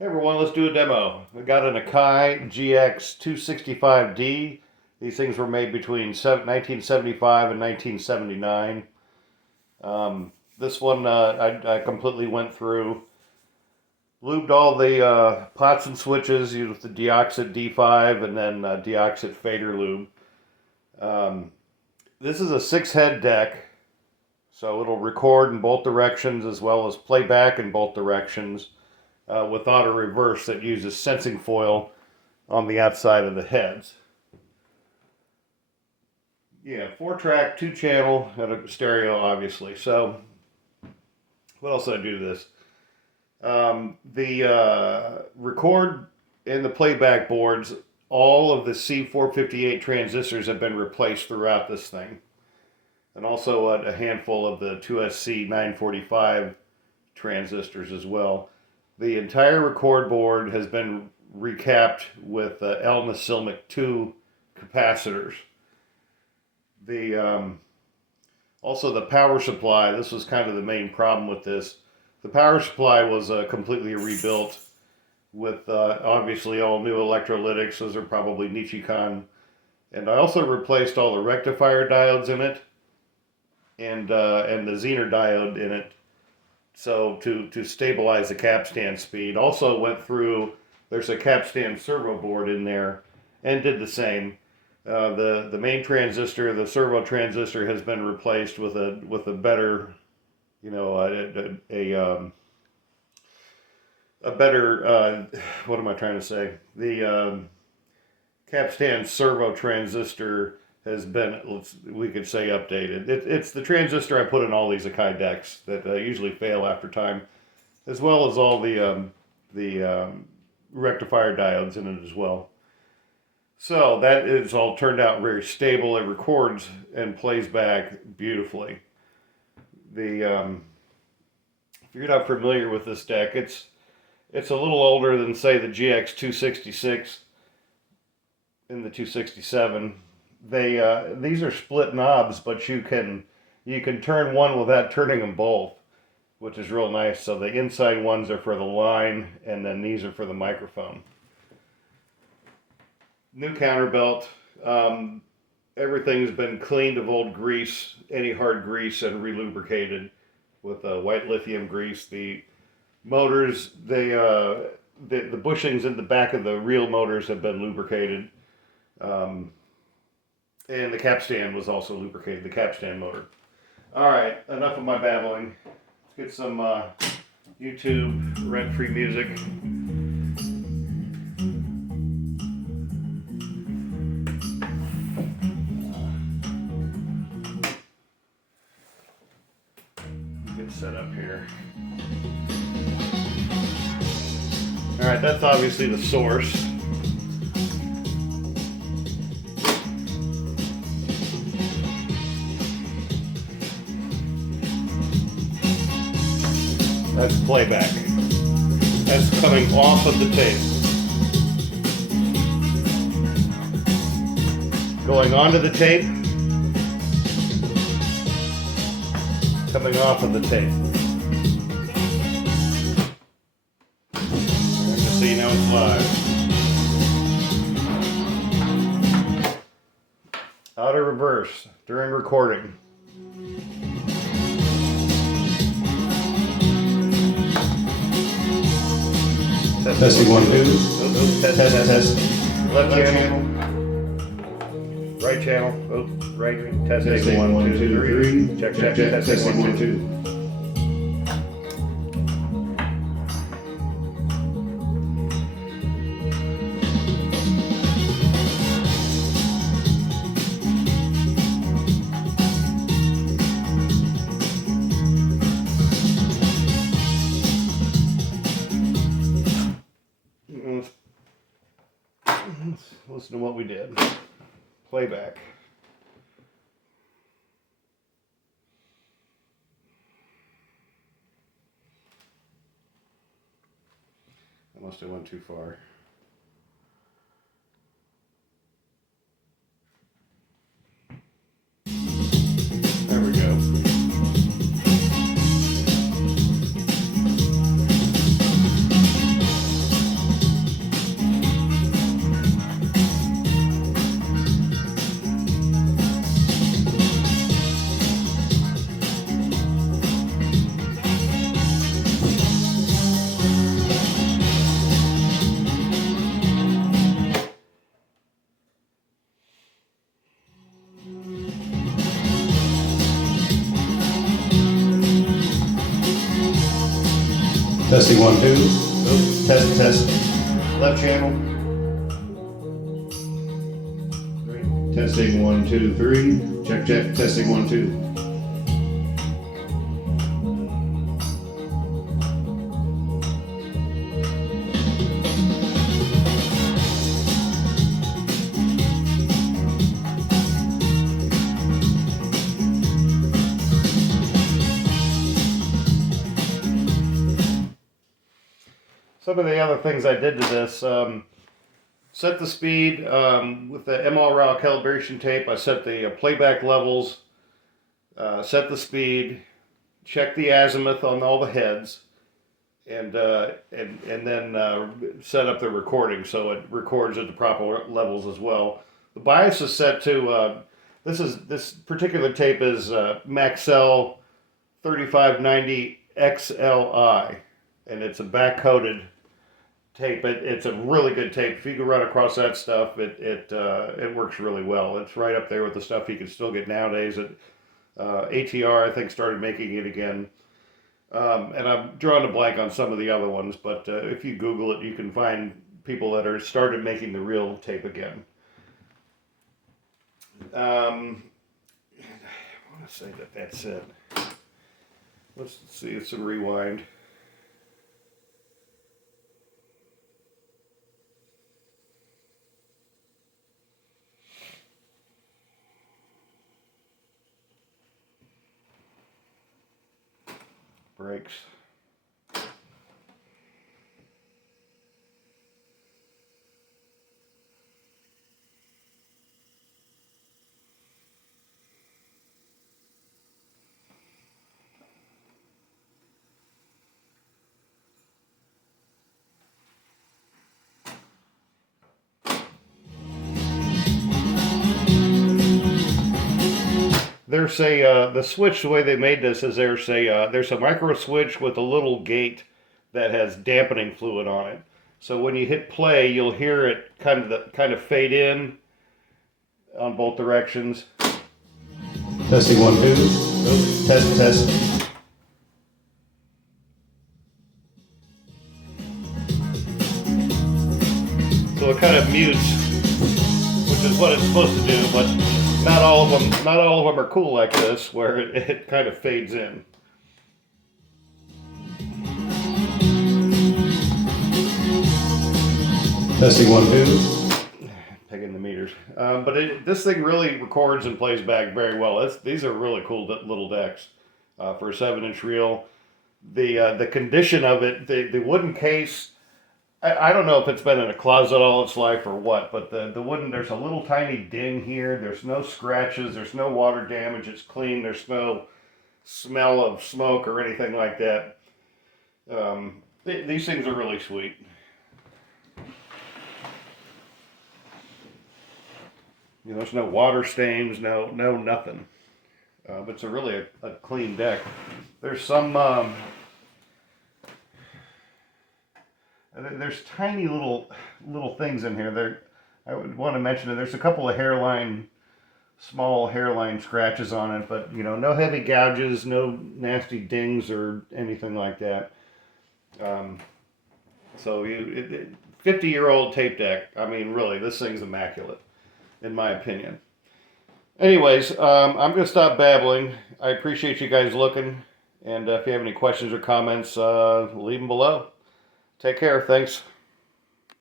Hey everyone, let's do a demo. We got an Akai GX265D. These things were made between 1975 and 1979. This one I completely went through, lubed all the pots and switches, used the Deoxit D5 and then Deoxit fader lube. This is a 6-head deck, so it'll record in both directions as well as play back in both directions. With auto reverse that uses sensing foil on the outside of the heads. Yeah, 4-track, 2-channel, and a stereo, obviously. So, what else did I do to this? The record and the playback boards, all of the C458 transistors have been replaced throughout this thing. And also a handful of the 2SC945 transistors as well. The entire record board has been recapped with L-Nasilmic 2 capacitors. Also the power supply, this was kind of the main problem with this. The power supply was completely rebuilt with obviously all new electrolytics. Those are probably Nichicon. And I also replaced all the rectifier diodes in it and the Zener diode in it. So to stabilize the capstan speed. Also went through, there's a capstan servo board in there and did the same. The main transistor, the servo transistor, has been replaced with a better, you know, a better, what am I trying to say? The capstan servo transistor has been, we could say, updated. It's the transistor I put in all these Akai decks that usually fail after time, as well as all the rectifier diodes in it as well. So that is all turned out very stable. It records and plays back beautifully. If you're not familiar with this deck, it's a little older than, say, the GX266 and the 267. These are split knobs, but you can turn one without turning them both, which is real nice. So the inside ones are for the line, and then these are for the microphone. New counterbelt. Everything's been cleaned of old grease, any hard grease, and relubricated with white lithium grease. The motors, the bushings in the back of the real motors have been lubricated. And the capstan was also lubricated, the capstan motor. Alright, enough of my babbling. Let's get some YouTube rent-free music. Get set up here. Alright, that's obviously the source. That's playback. That's coming off of the tape. Going onto the tape. Coming off of the tape. Just so you know it's live. Auto reverse during recording. Testing 1, 2. Test. Left channel. Right channel. Oh, right. Testing 1, 2, 3. Check. Testing 1, 2. Let's listen to what we did. Playback. I must have went too far. There we go. Testing 1, 2. Nope. Test. Left channel. Testing 1, 2, 3. Check. Testing 1, 2. Some of the other things I did to this, set the speed with the MRL calibration tape. I set the playback levels, set the speed, check the azimuth on all the heads, and then set up the recording so it records at the proper levels as well. The bias is set to this particular tape is Maxell 3590 XLI, and it's a back-coated tape. It's a really good tape. If you can run across that stuff, it works really well. It's right up there with the stuff you can still get nowadays. ATR, I think, started making it again. And I'm drawing a blank on some of the other ones, but if you Google it, you can find people that are started making the real tape again. I want to say that's it. Let's see, it's a rewind. Brakes. There's the switch. The way they made this is there's a micro switch with a little gate that has dampening fluid on it. So when you hit play, you'll hear it kind of fade in on both directions. Testing 1, 2. Nope. Test. So it kind of mutes, which is what it's supposed to do, but not all of them are cool like this, where it kind of fades in. Testing 1, 2. Pegging the meters. But this thing really records and plays back very well. These are really cool little decks for a 7-inch reel. The condition of it, the wooden case, I don't know if it's been in a closet all its life or what, but the wooden, there's a little tiny ding here. There's no scratches. There's no water damage. It's clean. There's no smell of smoke or anything like that. These things are really sweet. You know, there's no water stains, no nothing. But it's really a clean deck. There's some there's tiny little things in here. I would want to mention that there's a couple of small hairline scratches on it, but you know, no heavy gouges, no nasty dings or anything like that. So 50-year-old tape deck. I mean, really, this thing's immaculate, in my opinion. Anyways, I'm going to stop babbling. I appreciate you guys looking, and if you have any questions or comments, leave them below. Take care. Thanks.